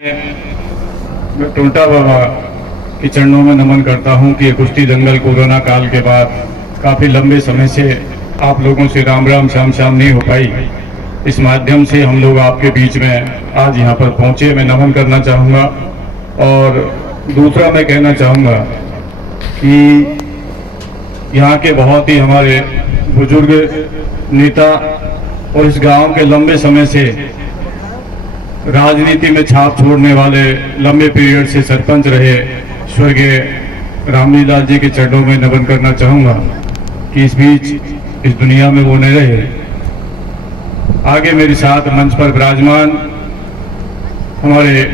मैं टोटा बाबा के चरणों में नमन करता हूं कि ये कुश्ती दंगल कोरोना काल के बाद काफ़ी लंबे समय से आप लोगों से राम राम श्याम श्याम नहीं हो पाई। इस माध्यम से हम लोग आपके बीच में आज यहाँ पर पहुँचे। मैं नमन करना चाहूँगा। और दूसरा मैं कहना चाहूँगा कि यहाँ के बहुत ही हमारे बुजुर्ग नेता और इस गांव के लंबे समय से राजनीति में छाप छोड़ने वाले, लंबे पीरियड से सरपंच रहे स्वर्गीय रामलीला जी के चरणों में नमन करना चाहूँगा कि इस बीच इस दुनिया में वो न रहे। आगे मेरे साथ मंच पर विराजमान हमारे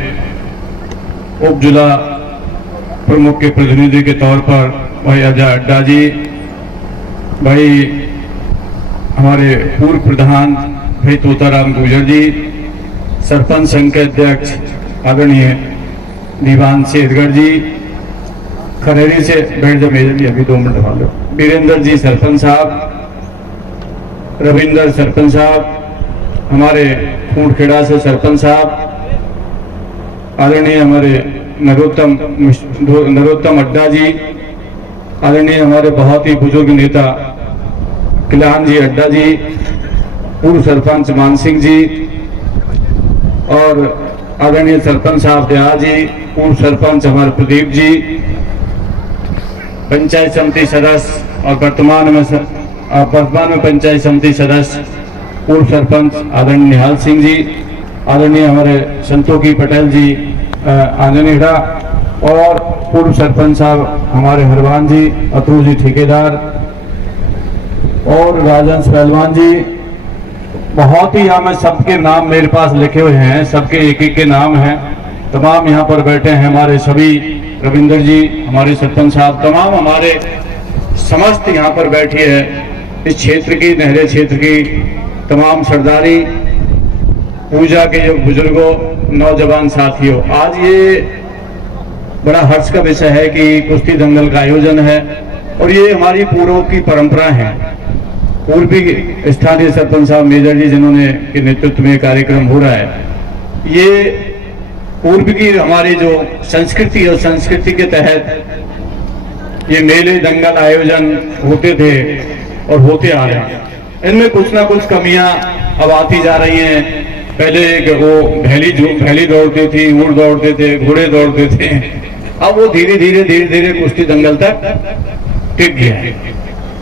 उप जिला प्रमुख के प्रतिनिधि के तौर पर भाई अजय अड्डा जी, भाई हमारे पूर्व प्रधान भाई तोताराम गुजर जी, सरपंच संघ के अध्यक्ष आदरणीय दीवान सेठगढ़ जी, खरेरी से बैठ जा मेजर जी, अभी 2 मिनट वाले वीरेंद्र जी सरपंच साहब, रविंदर सरपंच साहब, हमारे खूंटखेड़ा से सरपंच साहब, आदरणीय हमारे नरोत्तम अड्डा जी, आदरणीय हमारे बहुत ही बुजुर्ग नेता कल्याण जी अड्डा जी, पूर्व सरपंच मान सिंह जी और आदरणीय सरपंच साहब दया जी, पूर्व सरपंच हमारे प्रदीप जी, पंचायत समिति सदस्य और वर्तमान में पंचायत समिति सदस्य पूर्व सरपंच आदरणीय निहाल सिंह जी, आदरणीय हमारे संतोखी पटेल जी आंजनेड़ा और पूर्व सरपंच साहब हमारे हरवान जी, अतुल जी ठेकेदार और राजंश पहलवान जी। बहुत ही यहाँ में सबके नाम मेरे पास लिखे हुए हैं, सबके एक एक के नाम हैं। तमाम यहाँ पर बैठे हैं हमारे सभी, रविंदर जी हमारे सरपंच साहब, तमाम हमारे समस्त यहाँ पर बैठी है इस क्षेत्र की, नहरे क्षेत्र की तमाम सरदारी, पूजा के जो बुजुर्गों, नौजवान साथियों। आज ये बड़ा हर्ष का विषय है कि कुश्ती दंगल का आयोजन है और ये हमारी पूर्व की परंपरा है। पूर्वी स्थानीय सरपंच साहब मेजर जी जिन्होंने के नेतृत्व में कार्यक्रम हो रहा है, ये पूर्व की हमारी जो संस्कृति और संस्कृति के तहत ये मेले दंगल आयोजन होते थे और होते आ रहे हैं। इनमें कुछ ना कुछ कमियां अब आती जा रही हैं। पहले वो भैली दौड़ती थी, ऊँट दौड़ते थे, घोड़े दौड़ते थे, अब वो धीरे धीरे कुश्ती दंगल तक टिक गया है।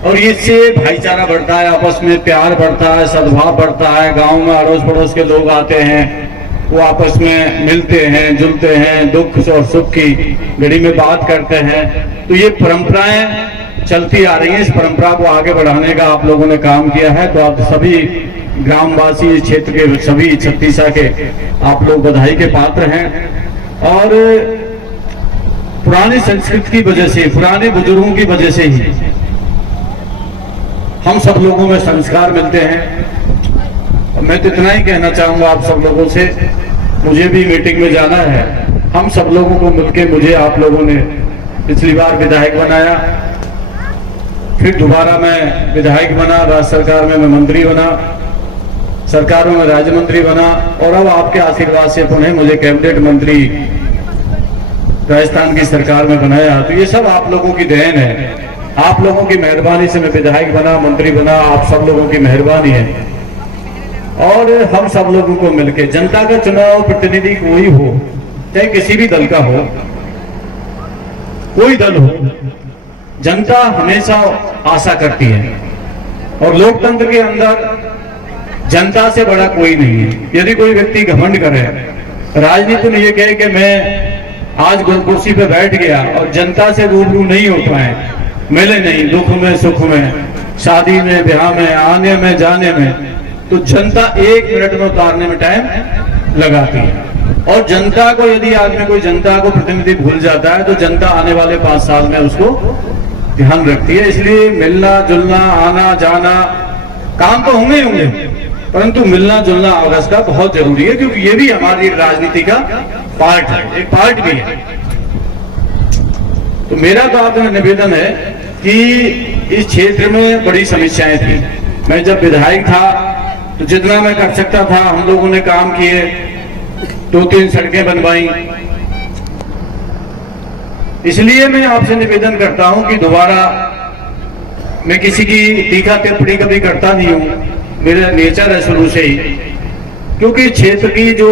और इससे भाईचारा बढ़ता है, आपस में प्यार बढ़ता है, सद्भाव बढ़ता है। गांव में अड़ोस पड़ोस के लोग आते हैं, वो आपस में मिलते हैं, जुलते हैं, दुख और सुख की घड़ी में बात करते हैं। तो ये परंपराएं चलती आ रही हैं। इस परंपरा को आगे बढ़ाने का आप लोगों ने काम किया है, तो आप सभी ग्रामवासी, इस क्षेत्र के सभी छत्तीसा के आप लोग बधाई के पात्र हैं। और पुरानी संस्कृति की वजह से, पुराने बुजुर्गों की वजह से ही हम सब लोगों में संस्कार मिलते हैं। मैं तो इतना ही कहना चाहूंगा आप सब लोगों से, मुझे भी मीटिंग में जाना है। हम सब लोगों को मिलकर, मुझे आप लोगों ने पिछली बार विधायक बनाया, फिर दोबारा मैं विधायक बना, राज्य सरकार में मैं मंत्री बना, सरकारों में राज्य मंत्री बना और अब आपके आशीर्वाद से पुनः मुझे कैबिनेट मंत्री राजस्थान की सरकार में बनाया। तो ये सब आप लोगों की देन है, आप लोगों की मेहरबानी से मैं विधायक बना, मंत्री बना, आप सब लोगों की मेहरबानी है। और हम सब लोगों को मिलकर, जनता का चुनाव प्रतिनिधि कोई हो, चाहे किसी भी दल का हो, कोई दल हो, जनता हमेशा आशा करती है। और लोकतंत्र के अंदर जनता से बड़ा कोई नहीं है। यदि कोई व्यक्ति घमंड करे, राजनीति में ये कहे कि मैं आज कुर्सी पे बैठ गया और जनता से रूबरू नहीं हो पाए, मिले नहीं, दुख में सुख में, शादी में, ब्याह में, आने में, जाने में, तो जनता 1 मिनट में उतारने में टाइम लगाती है। और जनता को, यदि आदमी कोई जनता को प्रतिनिधि भूल जाता है तो जनता आने वाले 5 साल में उसको ध्यान रखती है। इसलिए मिलना जुलना, आना जाना, काम तो होंगे ही होंगे, परंतु मिलना जुलना आपस का बहुत जरूरी है, क्योंकि ये भी हमारी राजनीति का पार्ट है, एक पार्ट भी है। तो मेरा तो आपका निवेदन है कि इस क्षेत्र में बड़ी समस्याएं थी। मैं जब विधायक था तो जितना मैं कर सकता था हम लोगों ने काम किए। 2-3 सड़कें बनवाई। इसलिए मैं आपसे निवेदन करता हूं कि दोबारा मैं किसी की तीखा टिप्पणी कभी करता नहीं हूं, मेरा नेचर है शुरू से ही, क्योंकि क्षेत्र की जो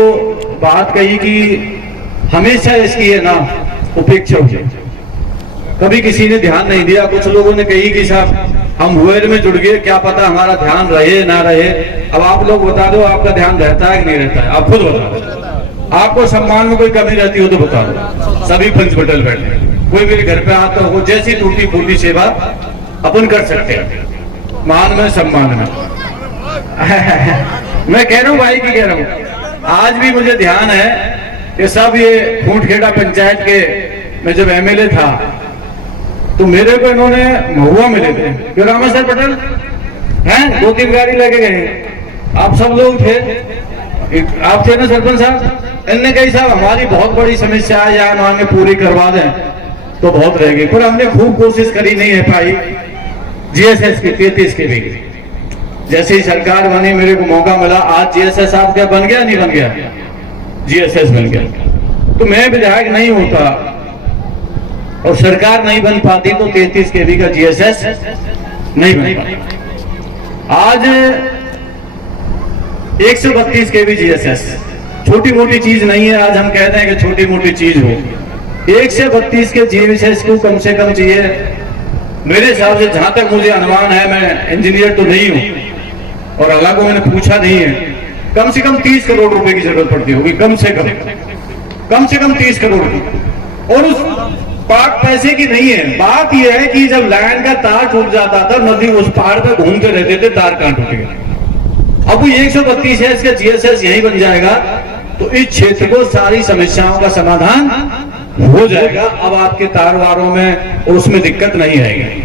बात कही कि हमेशा इसकी है ना उपेक्षा हुई, कभी किसी ने ध्यान नहीं दिया। कुछ लोगों ने कही कि साहब हम हुएर में जुड़ गए, क्या पता हमारा ध्यान रहे ना रहे। अब आप लोग बता दो, आपका ध्यान रहता है कि नहीं रहता है? आप खुद बता दो। आपको सम्मान में कोई कमी रहती हो तो बता दो। सभी पंचपटल बैठे, कोई मेरे घर पे आता हो, जैसी टूटी फूटी सेवा अपन कर सकते हैं, मान में सम्मान में। मैं कह रहा हूँ भाई की कह रहा हूँ, आज भी मुझे ध्यान है कि सब ये खूंटखेड़ा पंचायत के मैं जब एमएलए था तो मेरे को इन्होंने महुआ मिले थे, क्यों रामा सर पटेल हैं, 2-3 गाड़ी लेके गए, आप सब लोग थे, आप थे ना सरपंच साहब। इनने कही साहब हमारी बहुत बड़ी समस्या है, यहाँ मांगे पूरी करवा दें, तो बहुत रह गई, पर हमने खूब कोशिश करी, नहीं है पाई। जीएसएस की 33 के भी जैसे ही सरकार बनी मेरे को मौका मिला, आज जीएसएस आप क्या बन गया नहीं बन गया, जीएसएस बन गया। तो मैं विधायक नहीं होता और सरकार नहीं बन पाती तो 33 केवी का जीएसएस नहीं बन पाता। आज 132 केवी जीएसएस छोटी मोटी चीज नहीं है। आज हम कहते हैं कि छोटी मोटी चीज हो, 132 के जीएसएस को कम से कम चाहिए मेरे हिसाब से, जहां तक मुझे अनुमान है, मैं इंजीनियर तो नहीं हूं और हालांकि मैंने पूछा नहीं है, कम से कम 30 करोड़ रुपए की जरूरत पड़ती होगी, कम से कम 30 करोड़ की। और उस बात पैसे की नहीं है, बात यह है कि जब लाइन का तार टूट जाता था, नदी उस पहाड़ पे घूमते रहते थे, तार कहां टूट गया। अब वो 132 है, इसका जीएसएस यही बन जाएगा तो इस क्षेत्र को सारी समस्याओं का समाधान हो जाएगा। अब आपके तार वारों में और उसमें दिक्कत नहीं आएगी।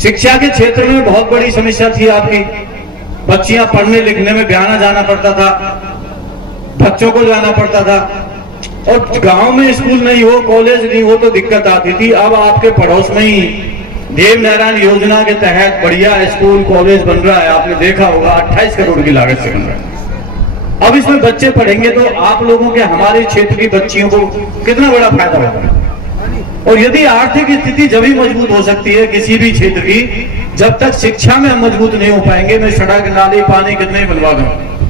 शिक्षा के क्षेत्र में बहुत बड़ी समस्या थी आपकी, बच्चियां पढ़ने लिखने में बयाना जाना पड़ता था, बच्चों को जाना पड़ता था, और गांव में स्कूल नहीं हो, कॉलेज नहीं हो तो दिक्कत आती थी। अब आपके पड़ोस में ही देव नारायण योजना के तहत बढ़िया स्कूल कॉलेज बन रहा है, आपने देखा होगा, 28 करोड़ की लागत से बन रहा है। अब इसमें बच्चे पढ़ेंगे तो आप लोगों के, हमारे क्षेत्र की बच्चियों को कितना बड़ा फायदा होगा। और यदि आर्थिक स्थिति जब ही मजबूत हो सकती है किसी भी क्षेत्र की, जब तक शिक्षा में हम मजबूत नहीं हो पाएंगे। मैं सड़क नाली पानी कितने बनवा दूं,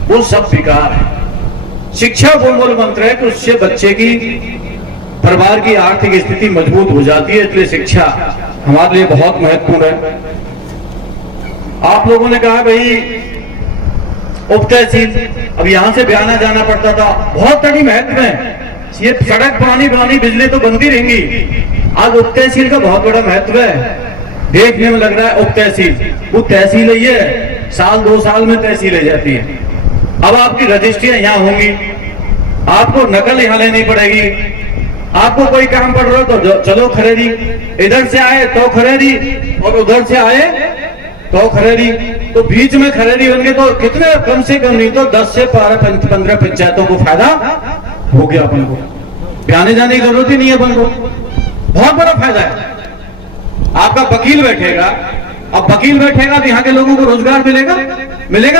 वो सब बेकार है। शिक्षा वो मूल मंत्र है कि उससे बच्चे की, परिवार की आर्थिक स्थिति मजबूत हो जाती है, इसलिए शिक्षा हमारे लिए बहुत महत्वपूर्ण है। आप लोगों ने कहा भाई उप तहसील, अब यहां से बयाना जाना पड़ता था, बहुत बड़ी महत्व है। ये सड़क पानी बिजली तो बनती रहेंगी, आज उप तहसील का बहुत बड़ा महत्व है। देखने में लग रहा है उप तहसील, वो तहसील है, ये साल 2 साल में तहसील हो जाती है। अब आपकी रजिस्ट्रियां यहाँ होंगी, आपको नकल यहाँ लेनी पड़ेगी। आपको कोई काम पड़ रहा हो तो चलो खरीदी, इधर से आए तो खरीदी और उधर से आए तो खरीदी, तो बीच में खरीदी होंगे तो कितने, कम से कम नहीं तो 10 से 15 पंचायतों को फायदा हो गया। अपन को आने जाने की जरूरत ही नहीं है, अपन को बहुत बड़ा फायदा है। आपका वकील बैठेगा, अब वकील बैठेगा तो यहाँ के लोगों को रोजगार मिलेगा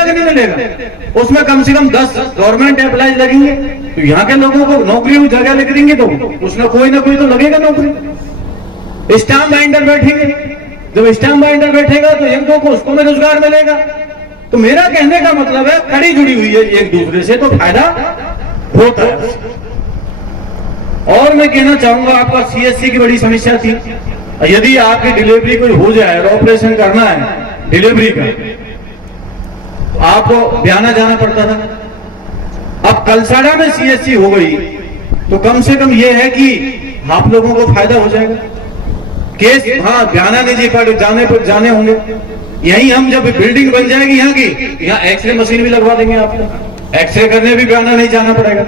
कि नहीं मिलेगा? उसमें कम से कम 10 गवर्नमेंट एम्प्लॉयज लगेंगे, तो यहाँ के लोगों को नौकरी की जगह लिख देंगे तो उसमें कोई ना कोई तो लगेगा नौकरी। स्टाम्प बाइंडर बैठेंगे, जब स्टाम्प बाइंडर बैठेगा तो एक दो को उसको में रोजगार मिलेगा। तो मेरा कहने का मतलब है कड़ी जुड़ी हुई है एक दूसरे से, तो फायदा होता है। और मैं कहना चाहूंगा, आपका सीएससी की बड़ी समस्या थी। यदि आपकी डिलीवरी कोई हो जाए और ऑपरेशन करना है डिलीवरी का, आपको बयाना जाना पड़ता था। अब कलसाड़ा में सीएससी हो गई तो कम से कम यह है कि आप लोगों को फायदा हो जाएगा। केस हाँ बयाना निजी पर जाने होंगे, यही हम जब बिल्डिंग बन जाएगी यहाँ की, यहाँ एक्सरे मशीन भी लगवा देंगे आपको, एक्सरे करने भी बयाना नहीं जाना पड़ेगा।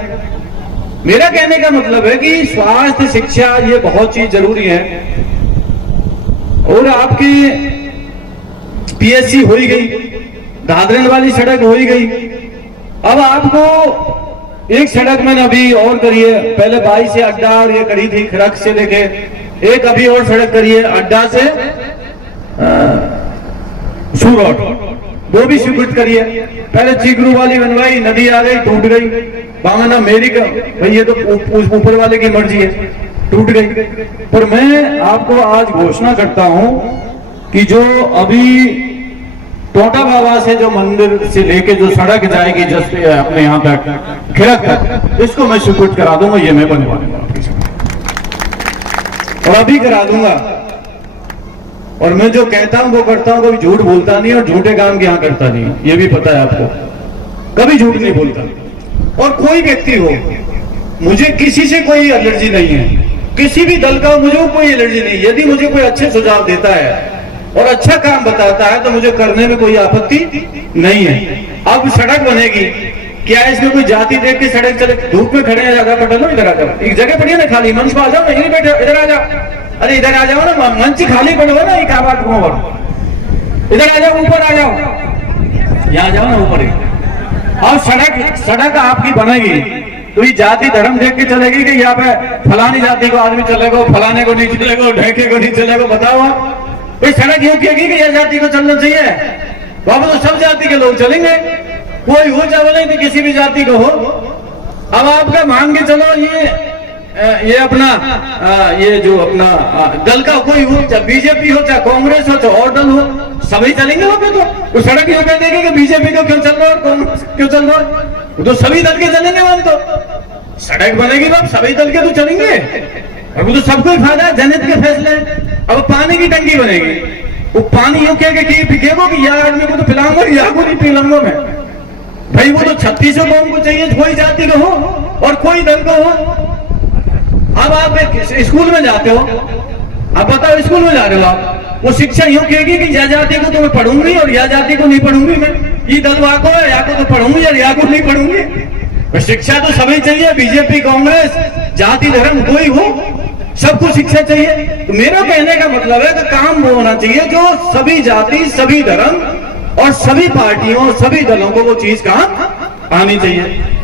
मेरा कहने का मतलब है कि स्वास्थ्य शिक्षा ये बहुत चीज जरूरी है। और आपकी पीएससी हो ही गई, दादरन वाली सड़क हो ही गई। अब आपको एक सड़क मैंने अभी और करिए, पहले 22 से अड्डा और ये करी थी खरक से लेके, एक अभी और सड़क करिए अड्डा से सूरत, वो भी स्वीकृत करिए। पहले चीकरू वाली बनवाई, नदी आ गई, टूट गई। बांगना मेरी का भाई, ये तो ऊपर वाले की मर्जी है, टूट गई। पर मैं आपको आज घोषणा करता हूं कि जो अभी टोटा बाबा से जो मंदिर से लेके जो सड़क जाएगी जैसे अपने यहाँ तक खिड़क तक, इसको मैं स्वीकृत करा दूंगा, ये मैं बनवा दूंगा और अभी करा दूंगा। और मैं जो कहता हूं वो करता हूं, कभी झूठ बोलता नहीं और झूठे काम यहाँ करता नहीं, ये भी पता है आपको, कभी झूठ नहीं बोलता। और कोई व्यक्ति हो, मुझे किसी से कोई एलर्जी नहीं है, किसी भी दल का मुझे कोई एलर्जी नहीं। यदि मुझे कोई अच्छे सुझाव देता है और अच्छा काम बताता है तो मुझे करने में कोई आपत्ति नहीं है। अब सड़क बनेगी, क्या इसमें कोई जाति देख के सड़क चले? धूप में खड़े हैं, ज्यादा पटल लो, इधर आ जाओ, एक जगह पड़ी है ना खाली, मंच पे आ जाओ, नहीं बैठे, इधर आ जाओ। अरे इधर आ जाओ ना, मंच खाली पड़ो ना, ये क्या बात को, इधर आ जाओ, ऊपर आ जाओ, यहाँ जाओ ना ऊपर। अब सड़क आपकी बनेगी तो ये जाति धर्म देख के चलेगी कि यहाँ पे फलानी जाति को आदमी चलेगा, फलाने को नहीं चलेगा, ढेके को नहीं चलेगा? बताओ आप, कोई सड़क यूं कहेगी कि यह जाति को चलना चाहिए? बाबा तो सब जाति के लोग चलेंगे, कोई हो चाहे नहीं, किसी भी जाति को हो। अब आपका मान के चलो, ये अपना ये जो अपना दल का कोई हो, चाहे बीजेपी हो, चाहे कांग्रेस हो, चाहे और दल हो, सभी चलेंगे वहां पे। तो सड़क यूं कह देगी कि बीजेपी को क्यों चल रहा है और कांग्रेस क्यों चल रहा है? तो सभी दल के चलेंगे वहां। तो सड़क बनेगी बाप, सभी दल के तो चलेंगे, अब तो सबको ही फायदा है, जनहित के फैसले। अब पानी की टंकी बनेगी, वो पानी यूं कह के पिएगो कि यार आदमी को तो पिलाऊंगा, या को नहीं पिलाऊंगा मैं। भाई वो तो 36 कौम को चाहिए, कोई जाति को हो और कोई दल को हो। अब आप स्कूल में जाते हो, अब बताओ स्कूल में जा रहे हो आप, वो शिक्षा यूं कहेगी कि या जाति को तो मैं पढ़ूंगी और या जाति को नहीं पढ़ूंगी मैं, ये दल वाको है, या को तो पढ़ूंगी और या को नहीं पढ़ूंगी। शिक्षा तो सभी चाहिए, बीजेपी कांग्रेस जाति धर्म कोई हो, सबको शिक्षा चाहिए। तो मेरा कहने का मतलब है कि काम वो होना चाहिए जो सभी जाति, सभी धर्म और सभी पार्टियों, सभी दलों को वो चीज काम आनी चाहिए।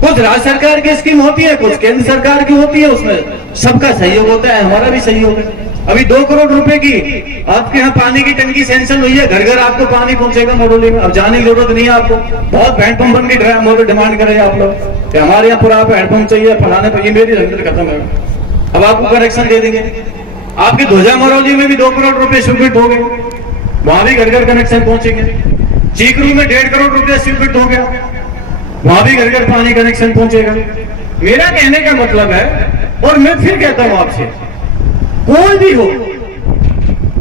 कुछ राज्य सरकार की स्कीम होती है, कुछ केंद्र सरकार की होती है, उसमें सबका सहयोग होता है, हमारा भी सहयोग है। अभी 2 करोड़ रुपए की आपके यहाँ पानी की टंकी सैंक्शन हुई है, घर घर आपको पानी पहुंचेगा मरोली में। अब जाने की जरूरत नहीं है आपको, बहुत हैंडपंप बन की डिमांड करें आप लोग कि हमारे यहाँ पूरा हैंडपंप चाहिए, फलाने पर, ये मेरी झंझट खत्म है। अब आपको कनेक्शन दे देंगे। आपके ध्वजा मरौली में भी 2 करोड़ रुपए स्वीकृत हो गए, वहां भी घर घर कनेक्शन पहुंचेंगे। चीकरू में 1.5 करोड़ रुपए स्वीकृत हो गया, वहां भी घर घर पानी कनेक्शन पहुंचेगा। मेरा कहने का मतलब है, और मैं फिर कहता हूं आपसे, कोई भी हो,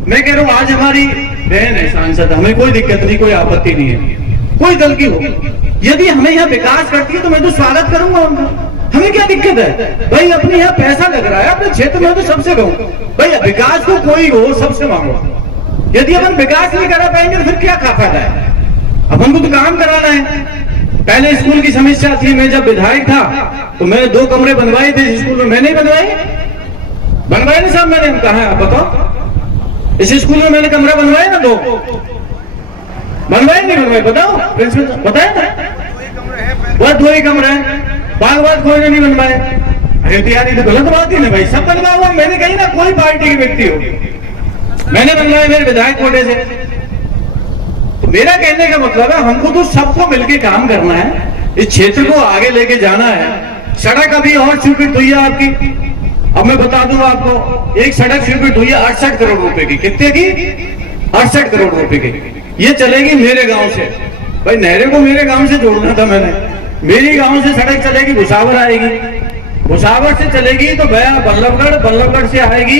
मैं कह रहा हूं आज हमारी बहन है सांसद, हमें कोई दिक्कत नहीं, कोई आपत्ति नहीं है, कोई दल की हो, यदि हमें यहाँ विकास करती है तो मैं तो स्वागत करूंगा उनका, हमें क्या दिक्कत है? भाई अपने यहाँ पैसा लग रहा है, अपने क्षेत्र में तो सबसे कहूं भाई विकास को कोई हो सबसे मांगो। यदि अपन विकास नहीं करा पाएंगे तो फिर क्या फायदा है? अपन को तो काम कराना है। पहले स्कूल की समस्या थी, मैं जब विधायक था तो मैंने 2 कमरे बनवाए थे स्कूल में, मैंने ही बनवाए नहीं साहब, मैंने कहा है आप बताओ, इस स्कूल में मैंने कमरा बनवाए ना 2, बनवाए नहीं बनवाए? बताओ प्रिंसिपल, बताए ना, बस 2 ही कमरे हैं, बाग कोई नहीं बनवाए। अरे यार ये तो गलत बात ही ना भाई, सब बनवाया हुआ मैंने, कहीं ना कोई पार्टी के व्यक्ति हो, मैंने बनवाया मेरे विधायक कोटे से। तो मेरा कहने का मतलब है हमको तो सबको मिलकर काम करना है, इस क्षेत्र को आगे लेके जाना है। सड़क अभी और स्वीकृत हुई है आपकी, अब मैं बता दूं आपको, एक सड़क स्वीकृत हुई है 68 करोड़ रुपए की। कितने की? 68 करोड़ रुपए की। ये चलेगी मेरे गांव से, भाई नहरे को मेरे गांव से जोड़ना था मैंने, मेरी गांव से सड़क चलेगी, भुसावर आएगी, भुसावर से चलेगी तो गया बल्लभगढ़, बल्लभगढ़ से आएगी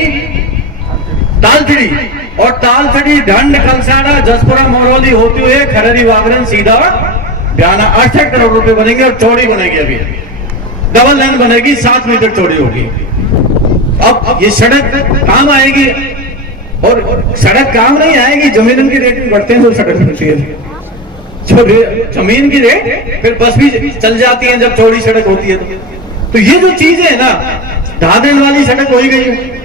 तालचड़ी, और तालचड़ी ढंड खलसाड़ा जसपुरा मरौली होते हुए खररी वागरन सीधा बयाना। 68 करोड़ रुपए बनेंगे और चौड़ी बनेगी, अभी डबल लाइन बनेगी, 7 मीटर चौड़ी होगी। अब ये सड़क काम आएगी, और सड़क काम नहीं आएगी, जमीन की रेट भी बढ़ते हैं तो सड़क बनती है, जमीन की रेट फिर बस भी चल जाती है जब चौड़ी सड़क होती है। तो ये जो चीजें है ना, ढादेन वाली सड़क हो ही गई है।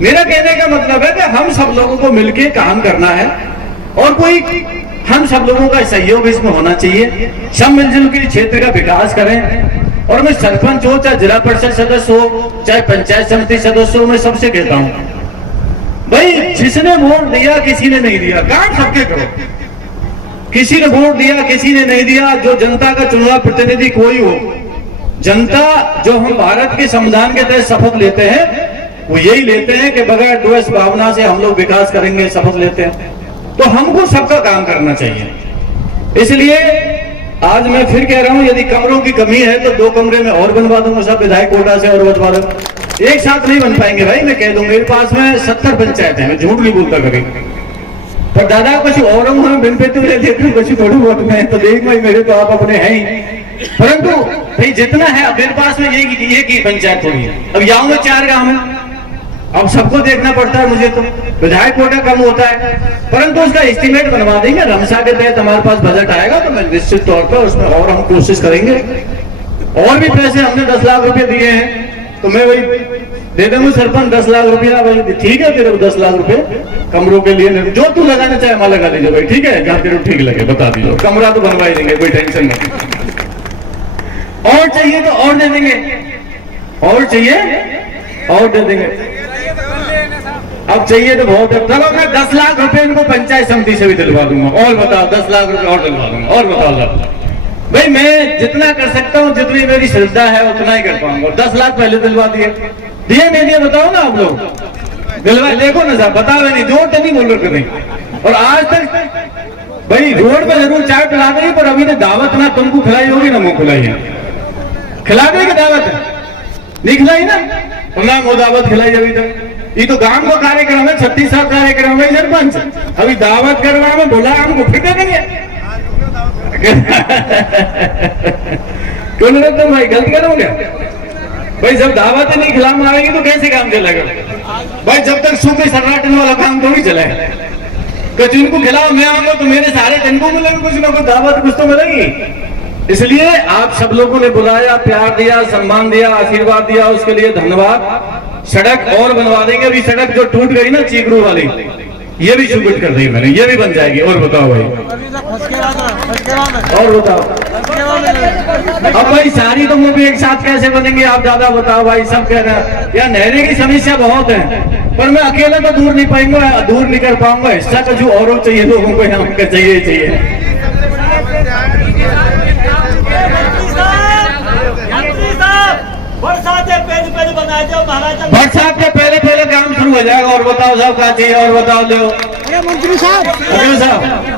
मेरा कहने का मतलब है कि हम सब लोगों को मिलके काम करना है, और कोई हम सब लोगों का सहयोग इसमें होना चाहिए, सब मिलजुल के क्षेत्र का विकास करें। और मैं सरपंच हो, चाहे जिला परिषद सदस्य हो, चाहे पंचायत समिति सदस्य हो, मैं सबसे कहता हूं भाई जिसने वोट दिया किसी ने नहीं दिया, काम सबके करो। किसी ने वोट दिया, किसी ने नहीं दिया, जो जनता का चुना प्रतिनिधि कोई हो, जनता जो हम भारत के संविधान के तहत शपथ लेते हैं वो यही लेते हैं कि बगैर द्वेष भावना से हम लोग विकास करेंगे, शपथ लेते हैं। तो हमको सबका काम करना चाहिए। इसलिए आज मैं फिर कह रहा हूं, यदि कमरों की कमी है तो 2 कमरे में और बनवा दूंगा, सब विधायक कोटा से और बनवा दूंगा। एक साथ नहीं बन पाएंगे भाई, मैं कह दूंगा। मेरे पास में 70 पंचायत है, मैं झूठ नहीं बोलता कभी। पर दादा कुछ और हूं, बिन पे तुझे देखो कुछ थोड़ी वोट में तो देख भाई, मेरे तो आप अपने हैं ही। परंतु भाई जितना है, अब मेरे पास में ये की पंचायत थोड़ी है, अब यहाँ में 4 गांव है, अब सबको देखना पड़ता है मुझे, तो विधायक कोटा कम होता है। परंतु उसका एस्टीमेट बनवा देंगे, रमसा के तहत हमारे पास बजट आएगा तो मैं निश्चित तौर पर उसमें और हम कोशिश करेंगे। और भी पैसे हमने 10 लाख रुपए दिए हैं, तो मैं वही दे दूंगा सरपंच 10 लाख रुपया भाई, ठीक है तेरे 10 लाख रुपए कमरों के लिए, जो तू लगाना चाहे वहां लगा दीजिए भाई, ठीक है, जहाँ तेरे ठीक लगे बता दीजिए, कमरा तो बनवा ही देंगे, कोई टेंशन नहीं। और चाहिए तो और दे देंगे, और चाहिए और दे देंगे। अब चाहिए तो बहुत है, चलो मैं 10 लाख रुपए इनको पंचायत समिति से भी दिलवा दूंगा, और बताओ 10 लाख रुपए और दिलवा दूंगा, और बताओ भाई मैं जितना कर सकता हूँ, जितनी मेरी श्रद्धा है उतना ही कर पाऊंगा। 10 लाख पहले दिलवा दिए नहीं दिए बताओ ना आप लोग, दिलवा देखो ना साहब, बताओ नहीं, जोर तो नहीं बोल रहे नहीं। और आज तक भाई रोड पे जरूर चाय पिला गई, पर अभी तो दावत ना तुमको खिलाई होगी ना मुंह खिलाई है, खिला देगी दावत, नहीं खिलाई ना, ना वो दावत खिलाई अभी तक। ये तो गांव का कार्यक्रम है, 36 कार्यक्रम है सरपंच, अभी दावत करवा में बोला हमको फिर दे देंगे। क्यों नहीं तुम भाई गलत करोगे भाई, जब दावत नहीं खिला मारेंगे तो कैसे काम चलेगा भाई? जब तक सूखे सर्राटन वाला काम थोड़ी चले, जिनको खिलाओ मैं आऊंगा तो मेरे सारे दिन को मिलेंगे, कुछ ना कुछ दावत कुछ तो मिलेगी। इसलिए आप सब लोगों ने बुलाया, प्यार दिया, सम्मान दिया, आशीर्वाद दिया, उसके लिए धन्यवाद। सड़क और बनवा देंगे, अभी सड़क जो टूट गई ना चीकरू वाली, ये भी शुरू कर दी मैंने, ये भी बन जाएगी। और बताओ भाई, और बताओ अब भाई सारी तो वो भी एक साथ कैसे बनेंगे आप ज्यादा बताओ भाई। सब कह रहे हैं यार नहरे की समस्या बहुत है, पर मैं अकेला तो दूर नहीं पाऊंगा, दूर नहीं कर पाऊंगा, हिस्सा का जो और चाहिए लोगों को यहाँ का चाहिए। बरसात के पहले काम शुरू हो जाएगा। और बताओ साहब क्या चाहिए, और बताओ लो मंत्री साहब।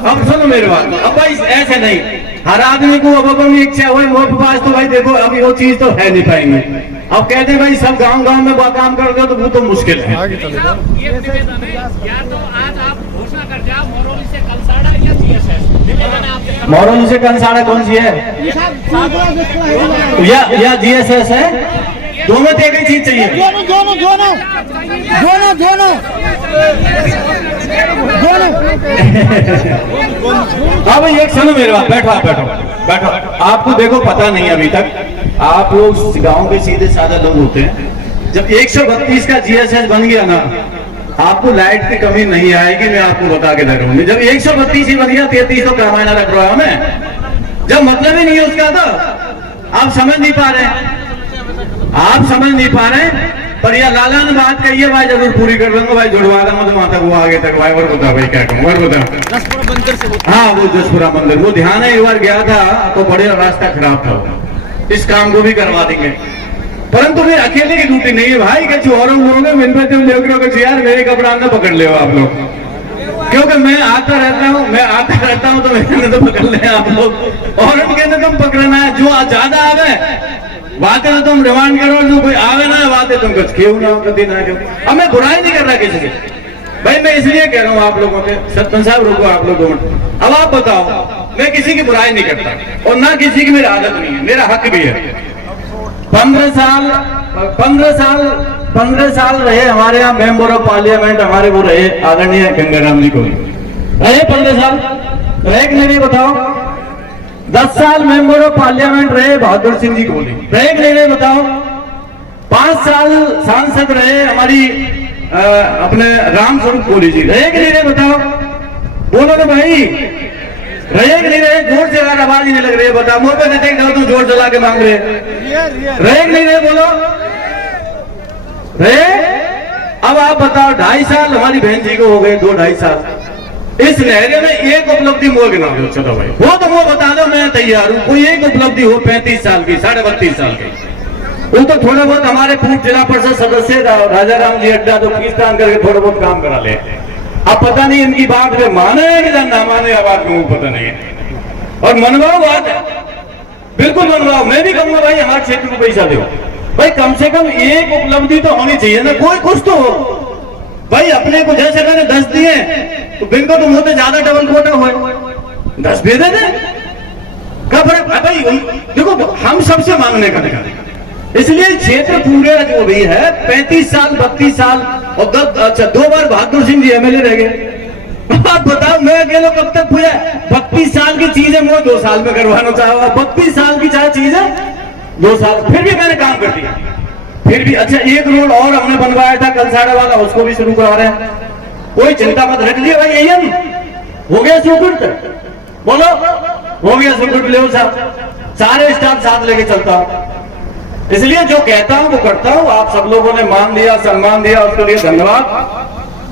अब सुनो मेरी बात, अब भाई ऐसे नहीं, हर आदमी को अब अपनी इच्छा हो वो पास, तो भाई देखो अभी वो चीज तो है नहीं पाएंगे। अब कहते हैं भाई सब गांव में काम कर दो तो वो तो मुश्किल है। ये निवेदन है, या तो आज आप घोषणा कर जाओ मोरौली से कलसाड़ा या जीएसएस निवेदन है आपसे। मोरौली से कलसाड़ा कौन सी है या जीएसएस है? दोनों तो एक ही चीज चाहिए। अब एक सुनो मेरे बात, बैठो। आपको देखो पता नहीं अभी तक, आप लोग गांव के सीधे साधा लोग होते हैं। जब 132 का जीएसएस बन गया ना, आपको लाइट की कमी नहीं आएगी, मैं आपको बता के दे रहा हूँ। जब 132 ही बन गया, 33 तो कमाना रख रहा है हमें, जब मतलब ही नहीं है उसका, तो आप समझ नहीं पा रहे, पर यह लाला ने बात कही है भाई, जरूर पूरी कर दूंगा भाई, जुड़वा दूंगा तो वहां तक वो आगे तक भाई। और बता भाई क्या कहूँ, और बता। हाँ वो जसपुरा मंदिर, वो ध्यान है, एक बार गया था तो बड़े रास्ता खराब था, इस काम को भी करवा देंगे। परंतु मैं अकेले की ड्यूटी नहीं है भाई, कुछ और लोग हैं, यार मेरे कपड़ा न पकड़ ले आप लोग, क्योंकि मैं आता रहता हूँ तो मैंने तो पकड़ ले आप लोग, और उनके तुम पकड़ना है, जो ज्यादा आवे बातें तो तुम रिमांड करो, जो कोई आवे ना बातें तुम कुछ क्यों ना कभी ना क्यों। अब मैं बुराई नहीं कर रहा किसी की भाई, मैं इसलिए कह रहा हूँ आप लोगों के, सरपंच साहब रुको आप लोगों में। अब आप बताओ, मैं किसी की बुराई नहीं करता और ना किसी की मेरी आदत नहीं है, मेरा हक भी है। 15 साल रहे हमारे यहाँ मेंबर ऑफ पार्लियामेंट, हमारे वो रहे आदरणीय गंगाराम जी को रहे 15 साल रहे कि नहीं बताओ। 10 साल मेंबर ऑफ पार्लियामेंट रहे बहादुर सिंह जी कोहली, रहे कि नहीं बताओ। 5 साल सांसद रहे हमारी अपने राम स्वरूप कोहली जी, रहे कि नहीं बताओ। बोलो ना भाई, रहे कि नहीं रहे? जोर से अगर आवाज ही नहीं लग रही है बताओ, मुंह पे देख रहे हो तुम जोर चला के मांग रहे, रहे कि नहीं रहे? बोलो रहे। अब आप बताओ, 2.5 साल हमारी बहन जी को हो गए, 2-2.5 साल इस नहरे में एक उपलब्धि मोह गिना दो, चलो भाई वो तो वो बता दो, मैं तैयार हूं। कोई एक उपलब्धि हो 35 साल की, 32.5 साल की, वो तो थोड़ा बहुत हमारे पूर्व जिला परिषद सदस्य राजा राम जी अड्डा तो खींचतान करके थोड़ा बहुत काम करा ले। अब पता नहीं इनकी बात में माने है कि ना माने, बात में पता नहीं है। और मनवाओ बात है, बिल्कुल मनवाओ। मैं भी कहूंगा भाई हमारे क्षेत्र को पैसा दो भाई, कम से कम एक उपलब्धि तो होनी चाहिए ना, कोई कुछ तो हो भाई। अपने को जैसे मैंने 10 दिए तो बिनको तुम होते ज्यादा डबल कोटा हुए, 10 दे देते क्या फर्क भाई। देखो हम सबसे मांगने का देखा, इसलिए क्षेत्र पूरे जो भी है 35 साल 32 साल और 2 बार बहादुर सिंह जी एमएलए रह गए। आप बताओ मैं अकेले कब तक पूरा 32 साल की चीज है मैं 2 साल में करवाना चाहूंगा, 32 साल की चाहे चीज है 2 साल, फिर भी मैंने काम कर दिया। फिर भी अच्छा एक रोड और हमने बनवाया था कलसाड़ा वाला, उसको भी शुरू करा रहे हैं। कोई चिंता मत रख लिया भाई, यही हो गया सुकुट, बोलो हो गया सुकुट, ले साहब सारे स्टाफ साथ लेके चलता हूं। इसलिए जो कहता हूं वो करता हूं। आप सब लोगों ने मान दिया, सम्मान दिया, उसके लिए धन्यवाद।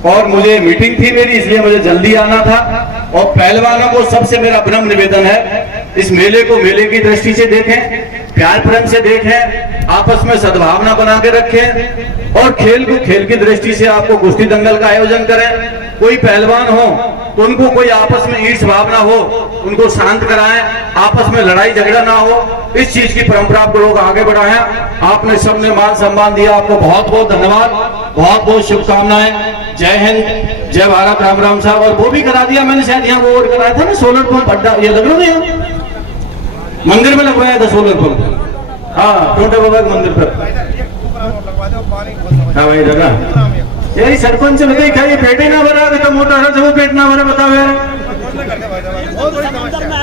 और मुझे मीटिंग थी मेरी, इसलिए मुझे जल्दी आना था। और पहलवानों को सबसे मेरा विनम्र निवेदन है, इस मेले को मेले की दृष्टि से देखें, प्यार प्रेम से देखें, आपस में सद्भावना बना के रखें और खेल को खेल की दृष्टि से आपको कुश्ती दंगल का आयोजन करें। कोई पहलवान हो तो उनको कोई आपस में ईर्ष्या भावना हो, उनको शांत कराएं, आपस में लड़ाई झगड़ा ना हो, इस चीज की परंपरा को लोग आगे बढ़ाएं। आपने सबने मान सम्मान दिया, आपको बहुत बहुत धन्यवाद, बहुत बहुत शुभकामनाएं। जय हिंद, जय भारत, राम राम साहब। और वो भी करा दिया मैंने, शायद यहाँ वो कराया था ना सोलर पंप अड्डा, ये लग रहा है मंदिर में लगवाया था सोलर पंप, हाँ छोटे बाबा के मंदिर पर। हाँ भाई दादा यही सरपंच से बताइए, क्या ये पेटे ना भरा तो मोटा है, वो पेट ना भरा, बताओ यार।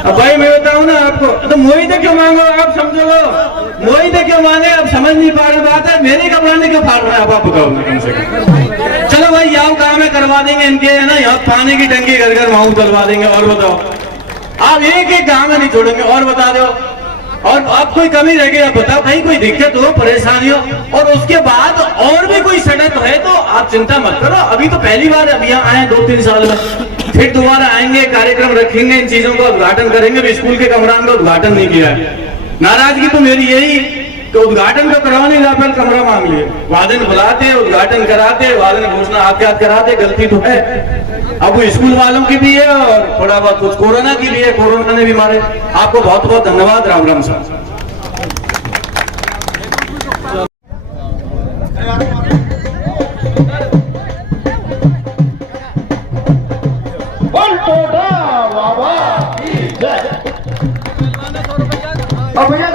अब भाई मैं बताऊं ना आपको, तो मोही तो क्यों मांगो आप, समझो मोही तो क्यों मांगे, आप समझ नहीं पा रहे बात है। मेरे कपड़ाने क्यों फाड़ रहे हैं आप बताओ ना कम से कम। चलो भाई यहाँ काम है करवा देंगे इनके, है ना, यहाँ पानी की टंकी घर घर वहां चलवा देंगे। और बताओ आप एक एक गाँव में नहीं छोड़ेंगे, और बता दो। और अब कोई कमी रह गई आप बताओ, कहीं कोई दिक्कत हो, परेशानी हो, और उसके बाद और भी कोई सड़क है तो आप चिंता मत करो। अभी तो पहली बार अब यहाँ आए 2-3 साल में, फिर दोबारा आएंगे, कार्यक्रम रखेंगे, इन चीजों का उद्घाटन करेंगे। स्कूल के कमरान का उद्घाटन नहीं किया है, नाराजगी तो मेरी यही तो उद्घाटन तो करवा नहीं रहा, पहले कमरा मांग लिए, वादन बुलाते, उद्घाटन कराते, वादन घोषणा आख्यात कराते, गलती तो है। अब वो स्कूल वालों की भी है और थोड़ा बहुत कुछ कोरोना की भी है, कोरोना ने भी मारे। आपको बहुत बहुत धन्यवाद, राम राम साहब। अब भैया